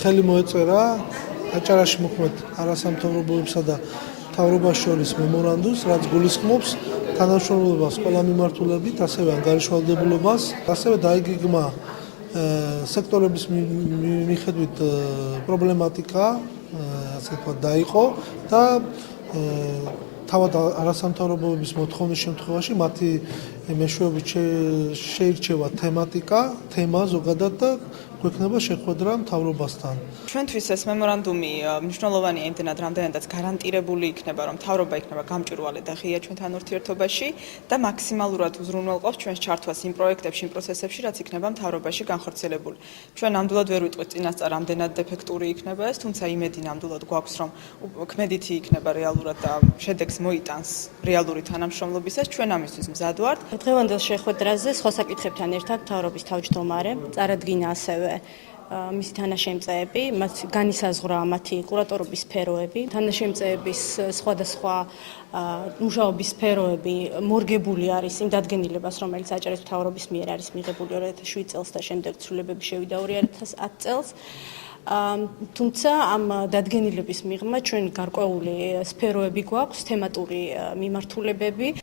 ხელი მოეწერა აჭარაში მოქმედ არასამთავრობოებსა და მთავრობას შორის მემორანდუმს, რაც გულისხმობს თანამშრომლობას ყველა მიმართულებით, ასევე ანგარიშვალდებულებას, ასევე დაიგეგმა სექტორების მიხედვით პრობლემატიკა, ასე ვთქვათ, დაიყო და თავად არასამთავრობოების მოთხოვნის შემთხვევაში მათი მეშვეობით შეირჩევა თემა ზოგადად და გვექნება შეხვედრა მთავრობასთან. ჩვენთვის ეს მემორანდუმი მნიშვნელოვანია იმდენად, რამდენადაც გარანტირებული იქნება, რომ მთავრობა იქნება გამჭვირვალე და ღია ჩვენთან ურთიერთობაში და მაქსიმალურად უზრუნველყოფს ჩვენს ჩართვას იმ პროექტებში, იმ პროცესებში, რაც იქნება მთავრობაში განხორციელებული. ჩვენ ნამდვილად ვერ ვიტყვით წინასწარ, რამდენად დეფექტური იქნება ეს, თუმცა იმედი ნამდვილად გვაქვს, რომ ქმედითი იქნება რეალურად და შედეგს მოიტანს რეალური თანამშრომლობისას. ჩვენ ამისთვის მზად ვართ. დღევანდელ შეხვედრაზე სხვა საკითხებთან ერთად მთავრობის თავმჯდომარე წარადგინა ასევე მისი თანაშემწეები, მათ განისაზღვრა მათი კურატორობის სფეროები, თანაშემწეების სხვადასხვა მუშაობის სფეროები მორგებული არის იმ დადგენილებას, რომელიც აჭარის მთავრობის მიერ არის მიღებული 2007 წელს და შემდეგ ცვლილებები შევიდა 2010 წელს. თუმცა ამ დადგენილების მიღმა ჩვენ გარკვეული სფეროები გვაქვს, თემატური მიმართულებები,